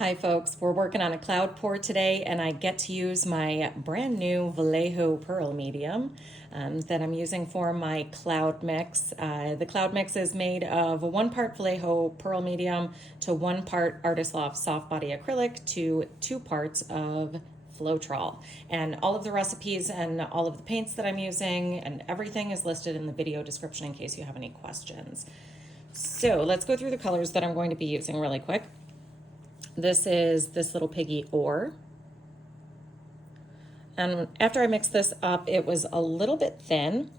Hi folks, we're working on a cloud pour today and I get to use my brand new Vallejo Pearl Medium that I'm using for my cloud mix. The cloud mix is made of 1 part Vallejo Pearl Medium to 1 part Artist Loft Soft Body Acrylic to 2 parts of Floetrol. And all of the recipes and all of the paints that I'm using and everything is listed in the video description in case you have any questions. So let's go through the colors that I'm going to be using really quick. This is this little piggy ore. And after I mixed this up, it was a little bit thin.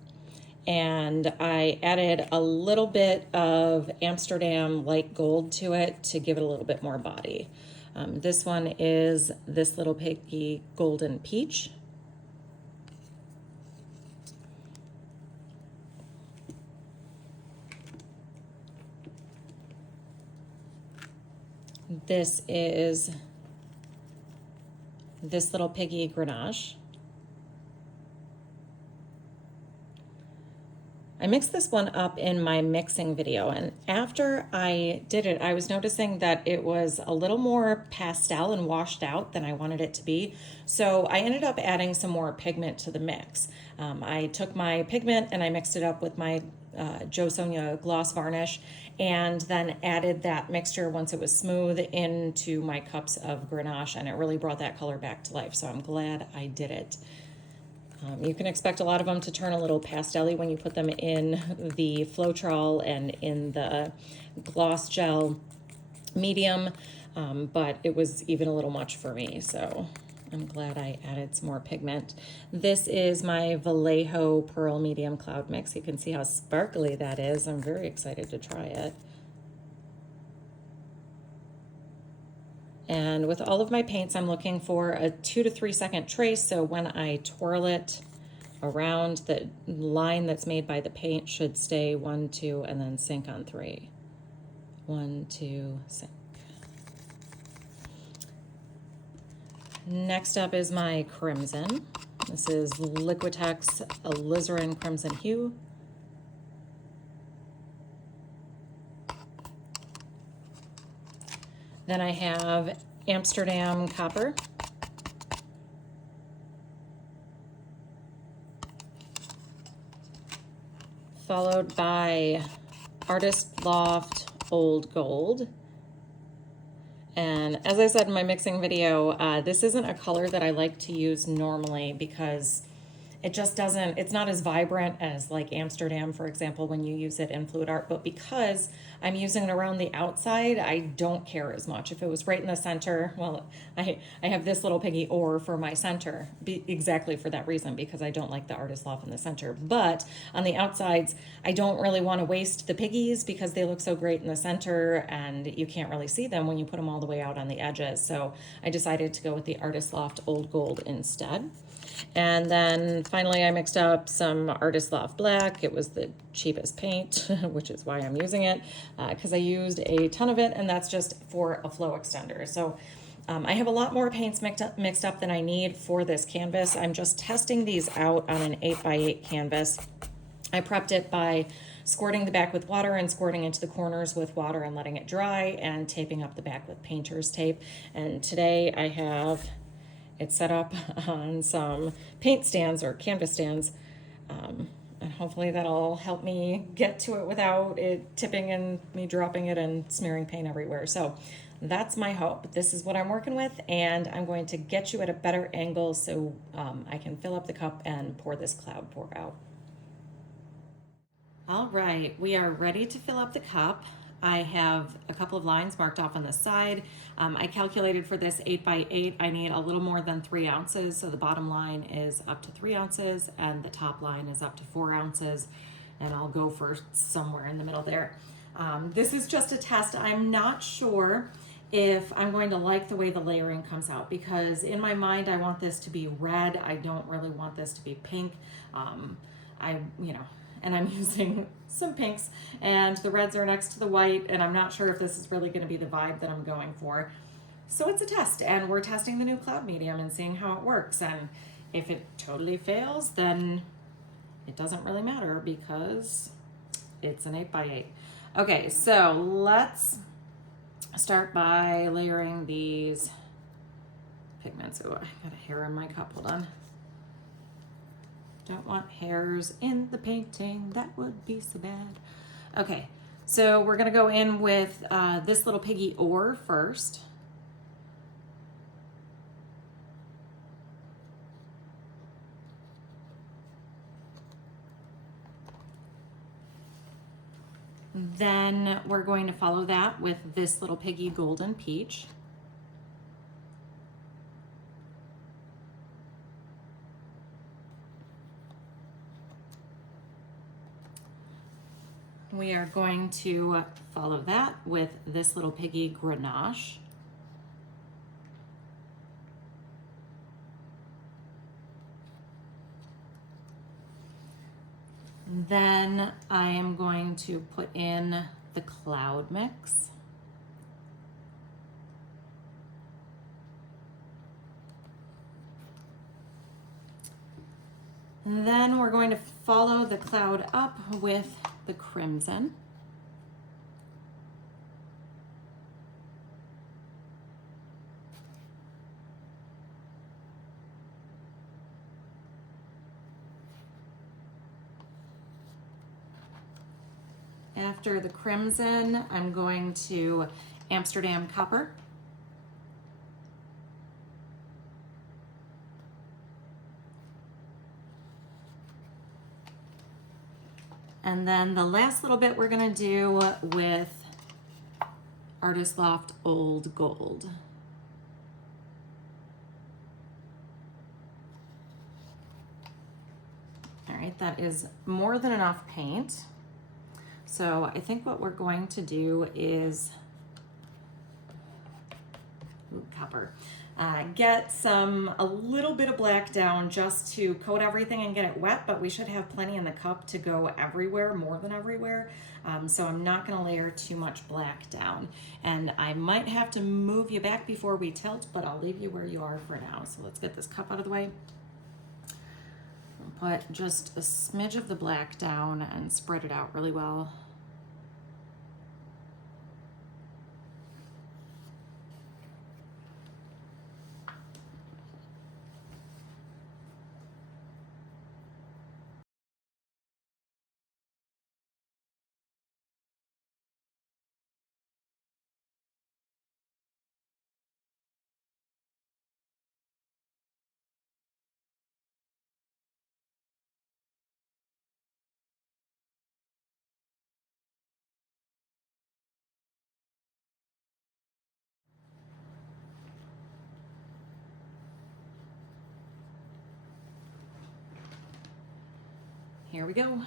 And I added a little bit of Amsterdam light gold to it to give it a little bit more body. This one is this little piggy Golden Peach. This is this little piggy Grenache. I mixed this one up in my mixing video, and after I did it, I was noticing that it was a little more pastel and washed out than I wanted it to be. So I ended up adding some more pigment to the mix. I took my pigment and I mixed it up with my Jo Sonja gloss varnish and then added that mixture once it was smooth into my cups of Grenache, and it really brought that color back to life. So I'm glad I did it. You can expect a lot of them to turn a little pastel-y when you put them in the Floetrol and in the gloss gel medium, but it was even a little much for me, so I'm glad I added some more pigment. This is my Vallejo Pearl Medium Cloud Mix. You can see how sparkly that is. I'm very excited to try it. And with all of my paints, I'm looking for a 2 to 3 second trace, so when I twirl it around, the line that's made by the paint should stay 1, 2, and then sink on 3. 1, 2, sink. Next up is my crimson. This is Liquitex Alizarin Crimson Hue. Then I have Amsterdam Copper. Followed by Artist Loft Old Gold. And as I said in my mixing video, this isn't a color that I like to use normally because it just doesn't, it's not as vibrant as like Amsterdam, for example, when you use it in fluid art, but because I'm using it around the outside, I don't care as much. If it was right in the center, well, I have this little piggy ore for my center, exactly for that reason, because I don't like the Artist Loft in the center. But on the outsides, I don't really want to waste the piggies because they look so great in the center and you can't really see them when you put them all the way out on the edges. So I decided to go with the Artist Loft Old Gold instead. And then finally I mixed up some Artist Loft Black. It was the cheapest paint, which is why I'm using it, because I used a ton of it, and that's just for a flow extender. So I have a lot more paints mixed up than I need for this canvas. I'm just testing these out on an 8x8 canvas. I prepped it by squirting the back with water and squirting into the corners with water and letting it dry and taping up the back with painter's tape. And today I have it's set up on some paint stands or canvas stands, and hopefully that'll help me get to it without it tipping and me dropping it and smearing paint everywhere. So that's my hope. This is what I'm working with, and I'm going to get you at a better angle so I can fill up the cup and pour this cloud pour out. All right, we are ready to fill up the cup. I have a couple of lines marked off on the side. I calculated for this 8x8, I need a little more than 3 ounces. So the bottom line is up to 3 ounces and the top line is up to 4 ounces. And I'll go for somewhere in the middle there. This is just a test. I'm not sure if I'm going to like the way the layering comes out, because in my mind, I want this to be red. I don't really want this to be pink. And I'm using some pinks, and the reds are next to the white, and I'm not sure if this is really going to be the vibe that I'm going for. So it's a test, and we're testing the new cloud medium and seeing how it works. And if it totally fails, then it doesn't really matter because it's an 8x8. Okay, so let's start by layering these pigments. Oh, I got a hair in my cup, hold on. Don't want hairs in the painting, that would be so bad. Okay, so we're gonna go in with this little piggy ore first. Then we're going to follow that with this little piggy Golden Peach. We are going to follow that with this little piggy Grenache. Then I am going to put in the cloud mix. And then we're going to follow the cloud up with the crimson. After the crimson, I'm going to Amsterdam Copper. And then the last little bit we're gonna do with Artist Loft Old Gold. All right, that is more than enough paint. So I think what we're going to do is, copper, get a little bit of black down just to coat everything and get it wet, but we should have plenty in the cup to go everywhere, more than everywhere. So I'm not gonna layer too much black down. And I might have to move you back before we tilt, but I'll leave you where you are for now. So let's get this cup out of the way. Put just a smidge of the black down and spread it out really well. Here we go.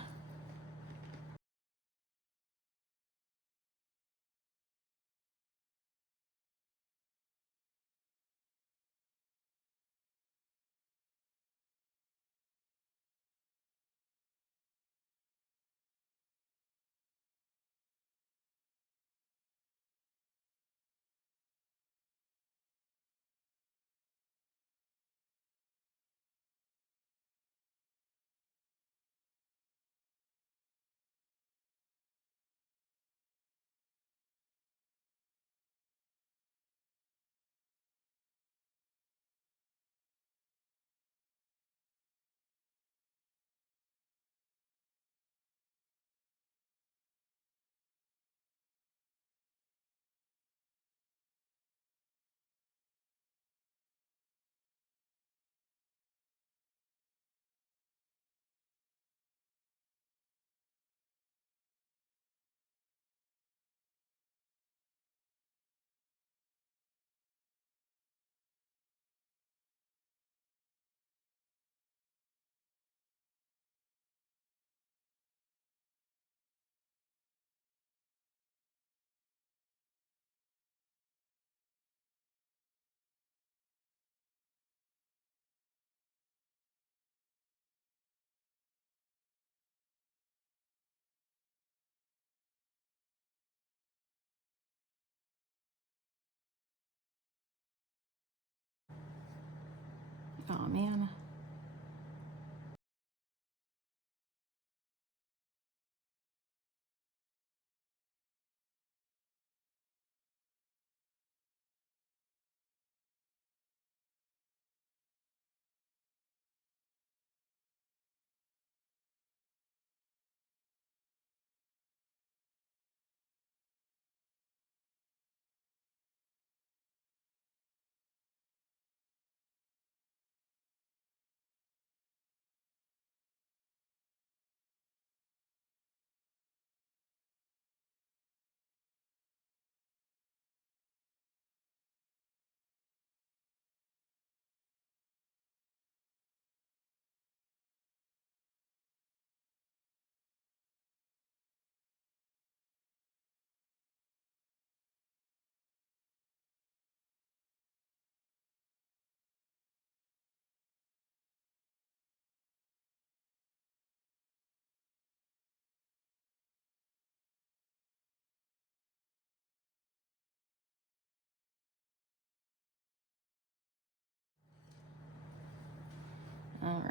Oh man.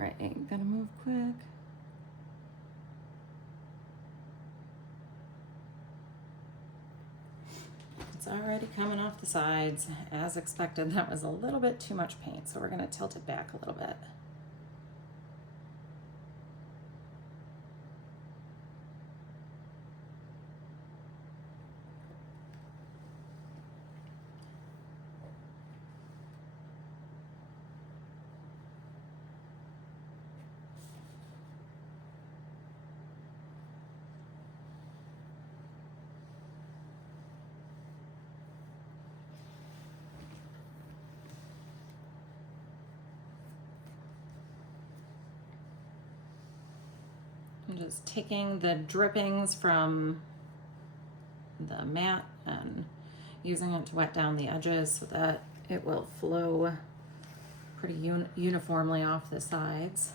right, gotta move quick. It's already coming off the sides. As expected, that was a little bit too much paint, so we're gonna tilt it back a little bit. I'm just taking the drippings from the mat and using it to wet down the edges so that it will flow pretty uniformly off the sides.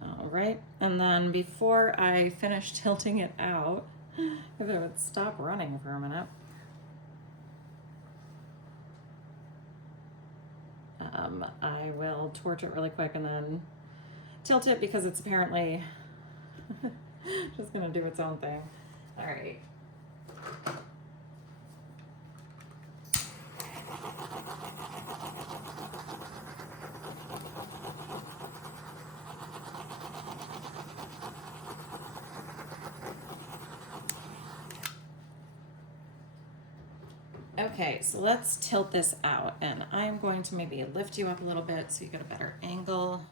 All right, and then before I finish tilting it out, if it would stop running for a minute, I will torch it really quick and then tilt it because it's apparently just gonna do its own thing. All right. Okay, so let's tilt this out, and I'm going to maybe lift you up a little bit so you get a better angle.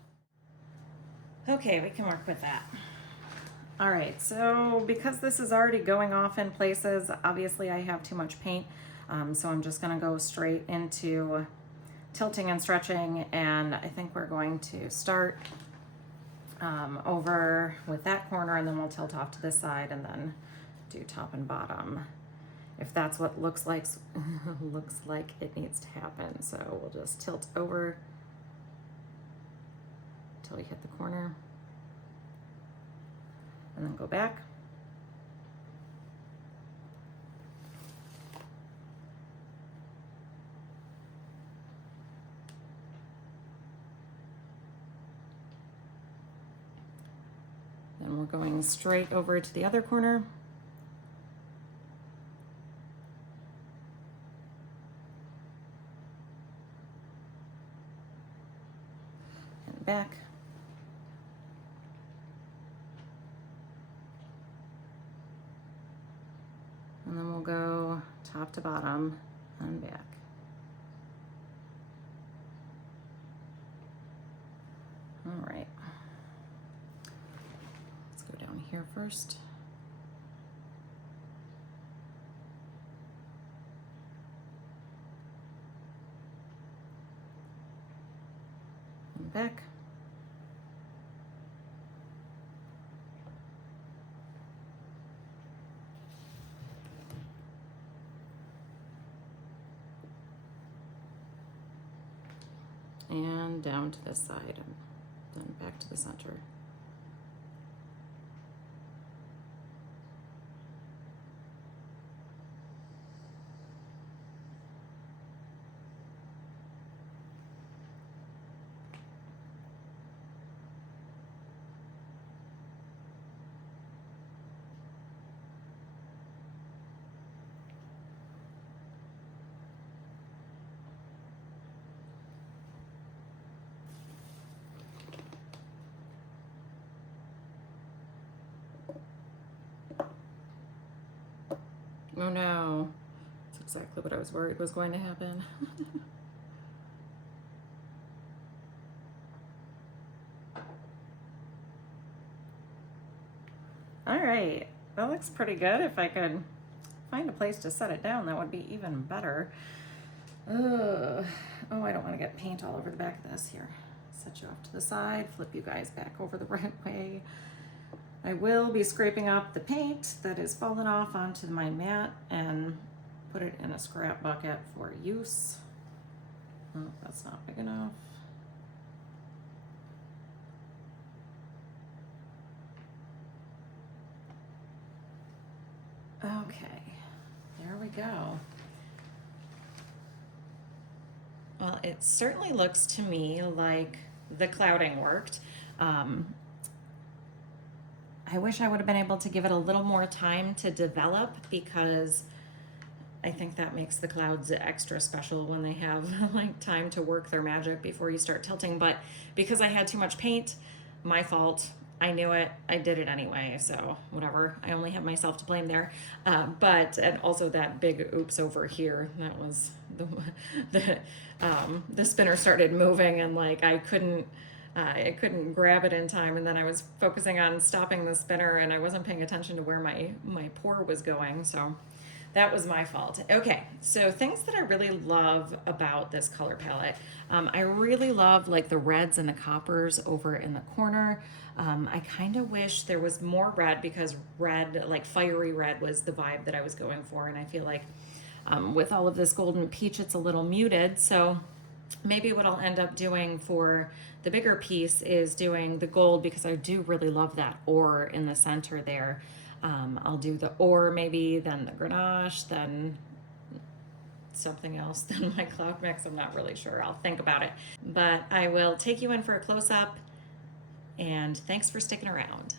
Okay, we can work with that. All right, so because this is already going off in places, obviously I have too much paint, so I'm just gonna go straight into tilting and stretching, and I think we're going to start over with that corner, and then we'll tilt off to this side and then do top and bottom, if that's what looks like it needs to happen. So we'll just tilt over until we hit the corner and then go back. Then we're going straight over to the other corner. And back. And then we'll go top to bottom and back. All right. Let's go down here first. And back. And down to this side and then back to the center. Oh no, that's exactly what I was worried was going to happen. All right, that looks pretty good. If I could find a place to set it down, that would be even better. Oh, I don't want to get paint all over the back of this. Here, set you off to the side, flip you guys back over the right way. I will be scraping up the paint that is fallen off onto my mat and put it in a scrap bucket for use. Oh, that's not big enough. Okay, we go. Well, it certainly looks to me like the clouding worked. I wish I would have been able to give it a little more time to develop, because I think that makes the clouds extra special when they have like time to work their magic before you start tilting. But because I had too much paint, my fault. I knew it. I did it anyway. So whatever. I only have myself to blame there. And also that big oops over here. That was the spinner started moving, and like I couldn't grab it in time, and then I was focusing on stopping the spinner, and I wasn't paying attention to where my pour was going. So that was my fault. Okay, so things that I really love about this color palette. I really love like the reds and the coppers over in the corner. I kind of wish there was more red, because red, like fiery red, was the vibe that I was going for. And I feel like with all of this golden peach, it's a little muted. So maybe what I'll end up doing for the bigger piece is doing the gold, because I do really love that ore in the center there. I'll do the ore maybe, then the Grenache, then something else, then my cloud mix. I'm not really sure. I'll think about it. But I will take you in for a close-up, and thanks for sticking around.